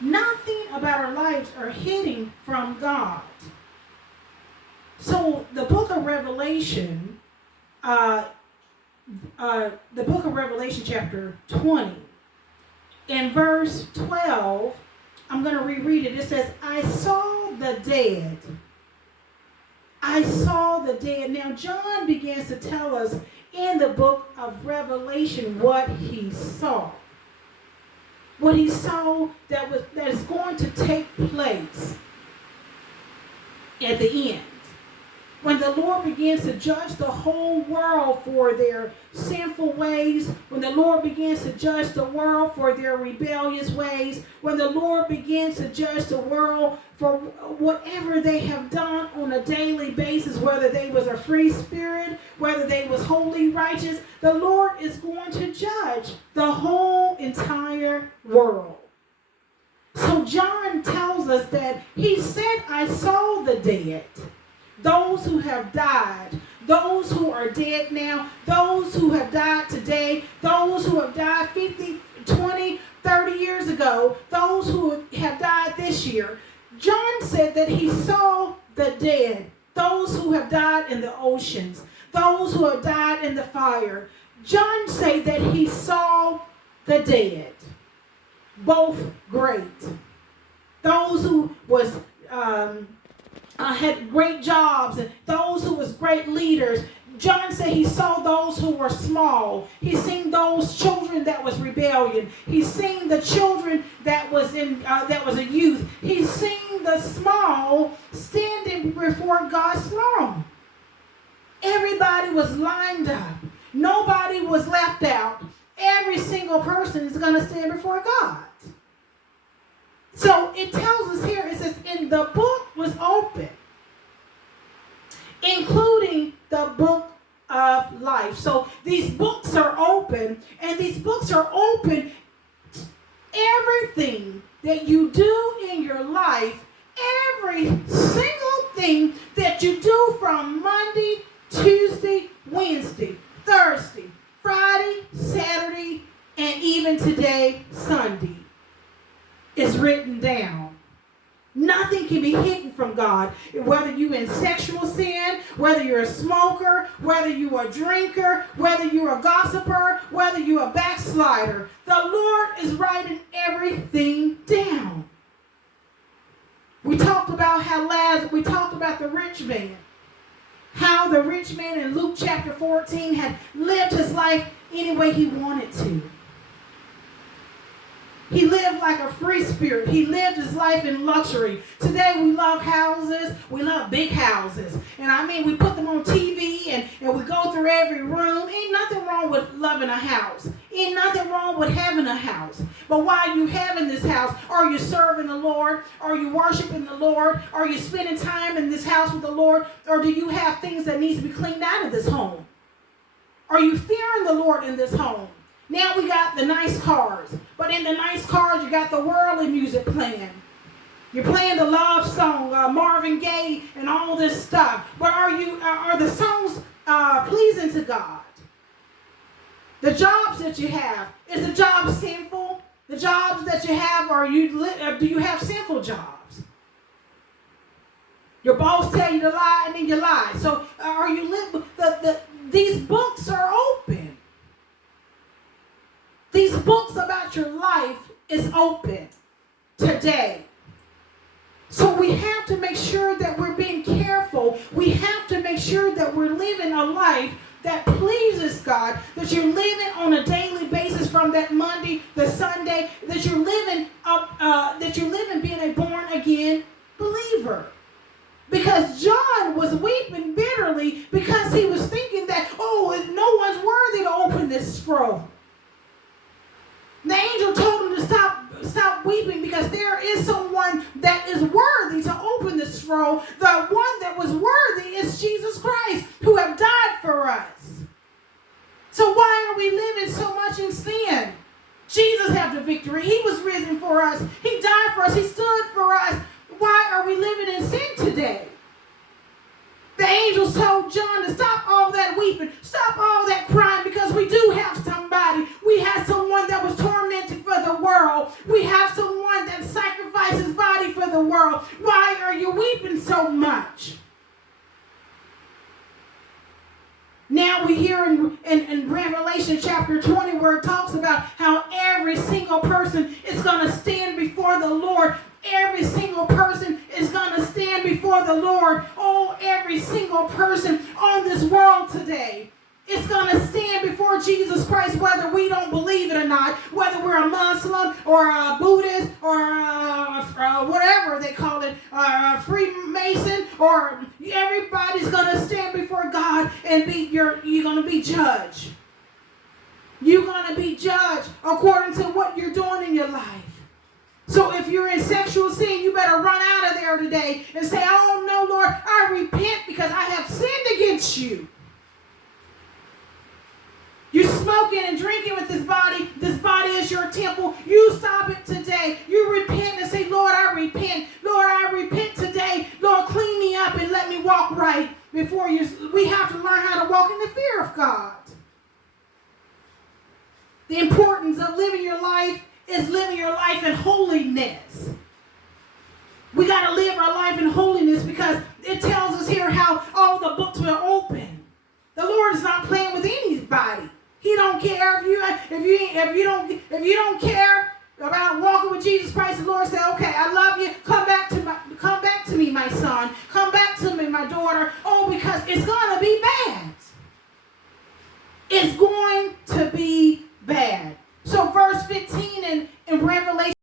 Nothing about our lives are hidden from God. So the book of Revelation, chapter 20, in verse 12, I'm going to reread it. It says, I saw the dead. I saw the dead. Now, John begins to tell us in the book of Revelation what he saw. What he saw that is going to take place at the end. When the Lord begins to judge the whole world for their sinful ways, when the Lord begins to judge the world for their rebellious ways, when the Lord begins to judge the world for whatever they have done on a daily basis, whether they was a free spirit, whether they was holy, righteous, the Lord is going to judge the whole entire world. So John tells us that he said, I saw the dead. Those who have died, those who are dead now, those who have died today, those who have died 50, 20, 30 years ago, those who have died this year. John said that he saw the dead, those who have died in the oceans, those who have died in the fire. John said that he saw the dead, both great. Those who was had great jobs, and those who was great leaders. John said he saw those who were small. He seen those children that was rebellion. He seen the children that was a youth. He seen the small standing before God's throne. Everybody was lined up. Nobody was left out. Every single person is going to stand before God. So it tells us here, it says, and the book was open, including the book of life. So these books are open, and these books are open. Everything that you do in your life, every single thing that you do from Monday, Tuesday, Wednesday, Thursday, Friday, Saturday, and even today, Sunday, is written down. Nothing can be hidden from God. Whether you're in sexual sin, whether you're a smoker, whether you're a drinker, whether you're a gossiper, whether you're a backslider, the Lord is writing everything down. We talked about the rich man. How the rich man in Luke chapter 14 had lived his life any way he wanted to. He lived like a free spirit. He lived his life in luxury. Today we love houses. We love big houses. And I mean, we put them on TV and we go through every room. Ain't nothing wrong with loving a house. Ain't nothing wrong with having a house. But while you having this house, are you serving the Lord? Are you worshiping the Lord? Are you spending time in this house with the Lord? Or do you have things that needs to be cleaned out of this home? Are you fearing the Lord in this home? Now we got the nice cars. But in the nice cars, you got the worldly music playing. You're playing the love song, Marvin Gaye, and all this stuff. But are the songs pleasing to God? The jobs that you have, is the job sinful? The jobs that you have, do you have sinful jobs? Your boss tell you to lie, and then you lie. So are you these books are open. These books about your life is open today. So we have to make sure that we're being careful. We have to make sure that we're living a life that pleases God, that you're living on a daily basis from that Monday to Sunday, that you're living being a born again believer. Because John was weeping bitterly because he was thinking that, no one's worthy to open this scroll. The angel told him to stop weeping because there is someone that is worthy to open the scroll. The one that was worthy is Jesus Christ, who have died for us. So why are we living so much in sin? Jesus had the victory. He was risen for us. He died for us. He stood for us. Why are we living in sin today? The angels told John to stop all that weeping, stop all that crying, because we do have somebody. We have someone that was tormented for the world. We have someone that sacrificed world. Why are you weeping so much? Now we hear in Revelation chapter 20 where it talks about how every single person is going to stand before the Lord. Every single person is going to stand before the Lord. Oh, every single person on this world today is going to stand before Jesus Christ, whether we don't believe it or not, whether we're a Muslim or a Buddhist or whatever they call it, a Freemason, or everybody's going to stand before God and you're going to be judged. You're going to be judged according to what you're doing in your life. So if you're in sexual sin, you better run out of there today and say, oh no, Lord, I repent because I have sinned against you. You're smoking and drinking with this body. This body is your temple. You stop it today. You repent and say, Lord, I repent. Lord, I repent today. Lord, clean me up and let me walk right before you. We have to learn how to walk in the fear of God. The importance of living your life is living your life in holiness. We got to live our life in holiness because it tells us here how all the books were open. The Lord is not playing with anybody. He don't care if you don't care about walking with Jesus Christ. The Lord said, "Okay, I love you. Come back to me, my son. Come back to me, my daughter." Oh, because it's going to be bad. It's going to be bad. So verse 15 in Revelation